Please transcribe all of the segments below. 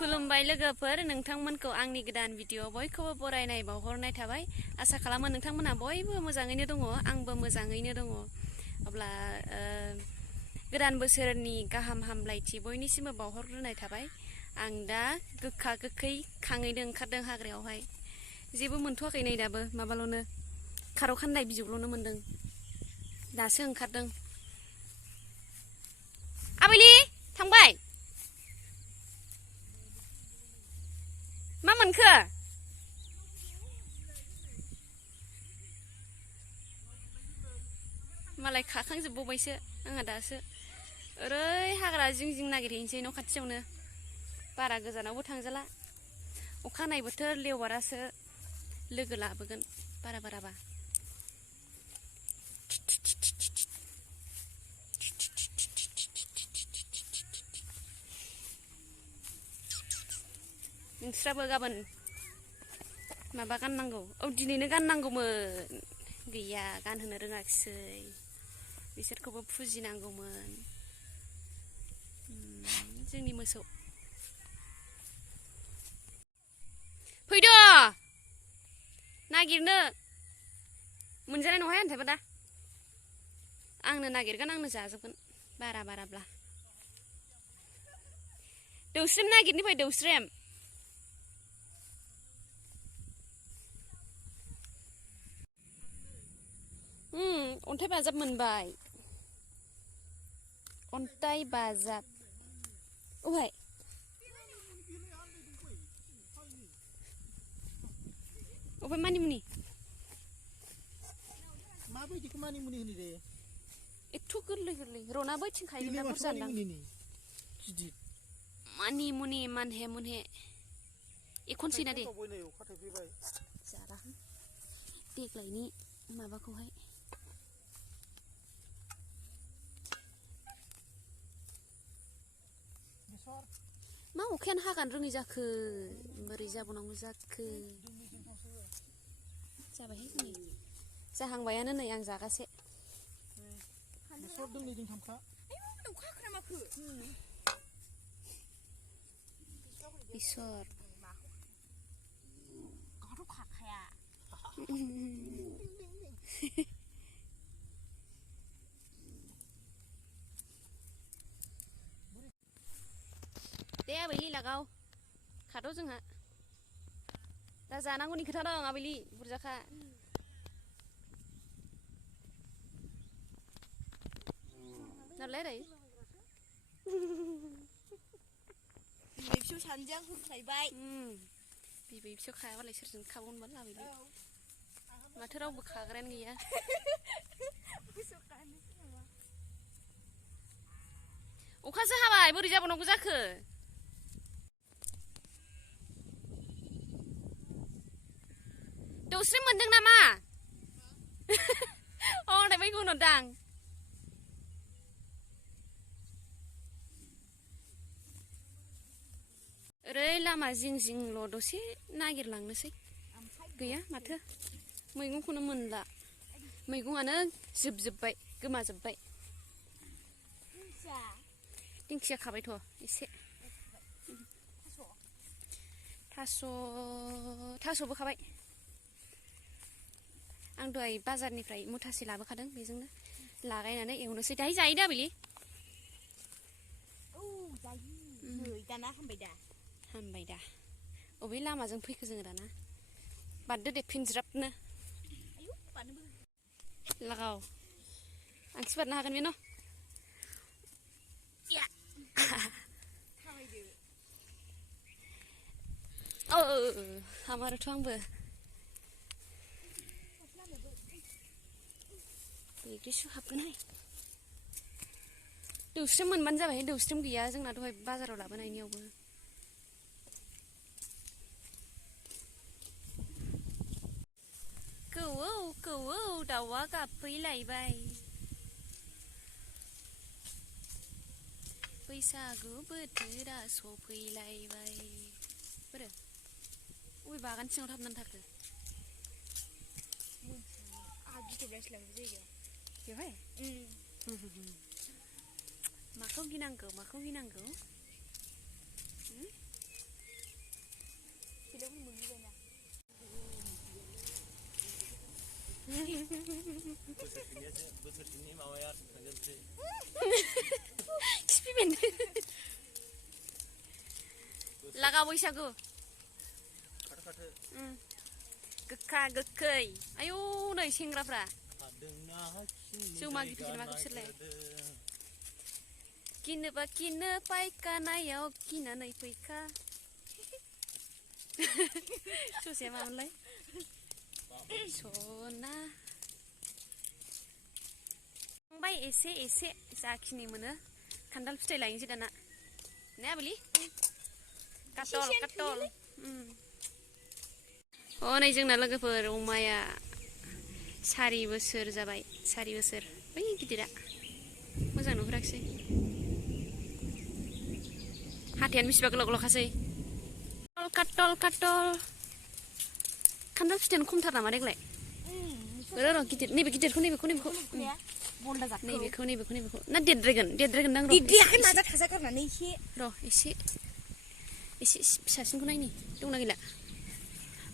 खुलुमबाय लोगोफोर नोंथांमोनखौ आंनि गोदान भिडिअ बयखौबो बरायनाय बावहरनाय थाबाय आसा खालामो नोंथांमोना बयबो मोजाङैनो दङ आंबो मोजाङैनो दङ अब्ला गोदान बोसोरनि गाहाम हामलायथि बयनिसिमबो बावहरग्रोनाय थाबाय आं दा गोखा गोखै खाङैनो ओंखारदों हाग्रायावहाय जेबो मोनथ'वाखै नै दाबो माबाल'नो खारौ खान्दाय बिजौल'नो मोनदों दासो ओंखारदों आबैलि थांबाय मा मोनखो मालाय खाखांजोबबावबायसो आंहा दासो ओरै हाग्रा जिं जिं नागिरहैनोसै न' खाथियावनो बारा गोजानावबो थांजाला अखानायै बोथोर लेवारासो लोगो लाबोगोन बाराबा नोंस्राबो गाबोन माबा गाननांगौ औ दिनैनो गाननांगौमोन गैया गानहोनो रोङाखिसै बिसोरखौबो फुजिनांगौमोन जोंनि मोसौ फैदो नागिरनो मोनजानाय नङा आन्थायबा दा आंनो नागिरगोन आंनो जाजोबगोन बाराब्ला दौस्रेम नागिरनो फै दौस्रेम अन्थाइ बाजाब मोनबाय अन्थाइ बाजाब अहाय अबे मानिमुनि माबायदिखौ मानिमुनि होनो दे एथ' गोरलै रना बैथिं खायो दा बुरजा गिदिर मानिमुनि मानहे मुनहे एखनसैना दे जारा देग्लायनि माबाखौहाय मा अखायानो हागानो रोङै जाखो बोरै जाबावनांगौ जाखो जाबायहाय नै जाहांबायानो नै आं जागासे बेसर दे आबैलि लागाव खाद' जोंहा दा जानांगौनि खोथा दं आबैलि बुरजाखा नालाय ओरै बिबै फिसौ सानैजों होख्लायबाय बिबै फिसौ खायाबालाय सोरजों खाबावनो लाबैलि माथो रावबो खाग्रायानो गैया अखासो हाबाय बोरै जाबावनांगौ जाखो दौस्रेम मोनदों नामा अन्थाइ बैखौ होनहरदां ओरै लामा जिं जिंल' दसे नागिरलांनोसै गैया माथो मैगंखौनो मोनला मैगङानो जोबजोब्बाय गोमाजोब्बाय दिंखिया खाबायथ' एसे थास'बो खाबाय आं दहाय बाजारनिफ्राय मुथासे लाबोखादों बेजोंनो लागायनानै एवनोसै दाहाय जायो दा बेलि दाना हामबाय दा अबे लामाजों फैखो जोङो दाना बारदो दे फिनज्राबनो लागाव आंसो बारनो हागोन बे न' हामारोथ' आंबो बैग्रिसु हाबगोनहाय दौस्रेम मोनबानो जाबाय दौस्रेम गैया जोंना दहाय बाजाराव लाबोनायनियावबो कौवौ दाउआ गाबफैलायबाय बैसागु बोथोरा सफैलायबाय बोरो अबे बागान सिङाव थाबनानै थाखो बेवहाय माखौ गिनांगौ लागा बैसागु खाथो खाथो गोखा गोखै आयौ नै सेंग्राफ्रा हादोंना जौ मागि फैगोन मा बिसोरलाय किनोबा किनो पायखानायाव किनानै फैखा ससेया मामोनलाय सना बाय एसे एसे जाखिनि मोनो खान्थाल फिथाइ लायनोसै दाना ने आबोलि काटल काटल नै जोंना लोगोफोर अमाया 4 बोसोर जाबाय 4 बोसोर बै गिदिरा मोजां नुहुराखिसै हाथायानो बेसेबा गोलाव गोलावखासै काटल काटल खान्थाल फिथाइयानो खमथार नामा देग्लाय र' गिदिर नैबे गिदिरखौ नैबेखौ बन्दा जाखो नैबेखौ ना देद्रायगोन दां र' दिदियाखै नाजा थाजा गारनानै एसे एसे फिसासिनखौ नायनि दंना गैला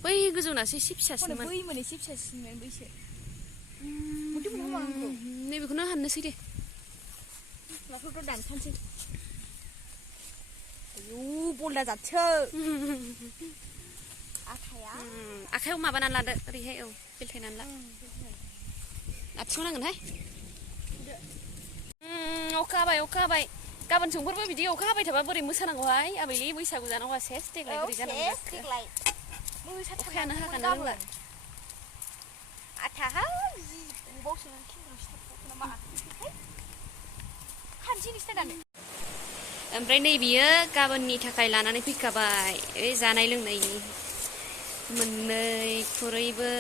बै गोजौनासो एसे फिसासिनमोन बै मोन एसे फिसासिनमोन बैसो मुदिखौ हामांगौ नैबेखौनो हाननोसै दे लाफोरखौ दानखानोसै आयौ बन्दा जाथो आखायाव माबानानै लादो ओरैहाय औ बेलथायनानै ला आथिङाव नांगोनहाय अखा हाबाय गाबोन समफोरबो बिदि अखा हाबाय थाबा बोरै मोसानांगौहाय आबैलै बैसागु जानांगौआ सेस देग्लाय बोरै जानांगौ अखायानो हागानो रोंला ओमफ्राय नै बियो गाबोननि थाखाय लानानै फैखाबाय ओइ जानाय लोंनायनि मोननै खुरैबो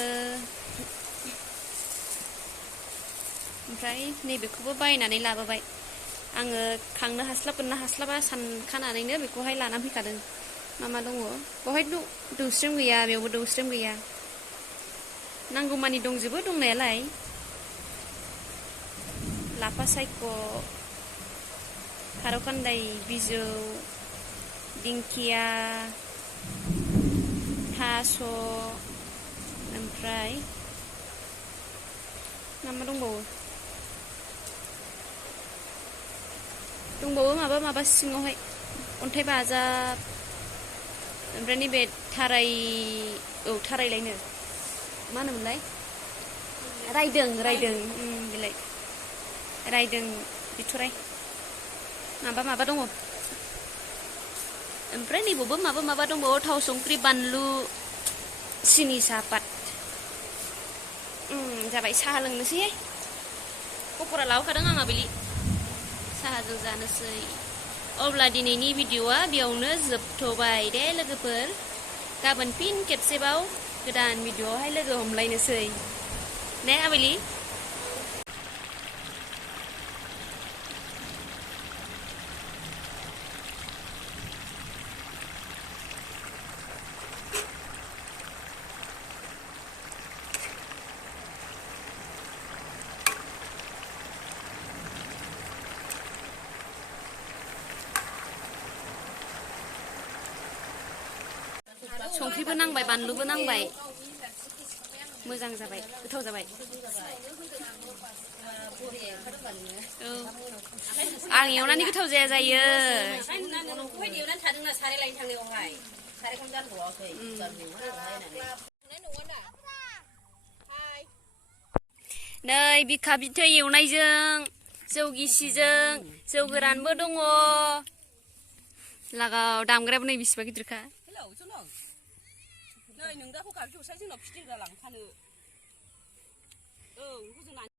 ओमफ्राय नैबेखौबो बायनानै लाबोबाय आङो खांनो हास्लाबगोन ना हास्लाबा सानखानानैनो बेखौहाय लानानै फैखादों मा दङ बेवहाय दौस्रेम गैया बेयावबो दौस्रेम गैया नांगौमानि दंजोबो दंनायालाय लाफा सायख' खारौ खान्दाय बिजौ दिंखिया थास' ओमफ्राय मा दंबावो माबा सिङावहाय अन्थाइ बाजाब ओमफ्राय नैबे थारायलायनो मा होनोमोनलाय रायदों बिलाइ रायदों बिथराय माबा दङ ओमफ्राय नैबावबो माबा दंबावो थाव संख्रि बानलु सिनि साहापात जाबाय साहा लोंनोसैहाय पकरा लाबोखादों आं आबैलि साहाजों जानोसै अब्ला दिनैनि भिडिअआ बेयावनो जोबथ'बाय दे लोगोफोर गाबोन फिन खेबसेबाव गोदान भिडिअआवहाय लोगो हमलायनोसै ने आबैलि संख्रिबो नांबाय बानलुबो नांबाय मोजां जाबाय गोथाव जाबाय औ आं एवनानै गोथाव जायो नै बिखा बिथै एवनायजों जौ गिसिजों जौ गोरानबो दङ लागाव दामग्रायाबो नै बिसिबा गिदिरखा नै नों दा हगार जौसाय जोंनाव फिथिंग्रा लांफानो औ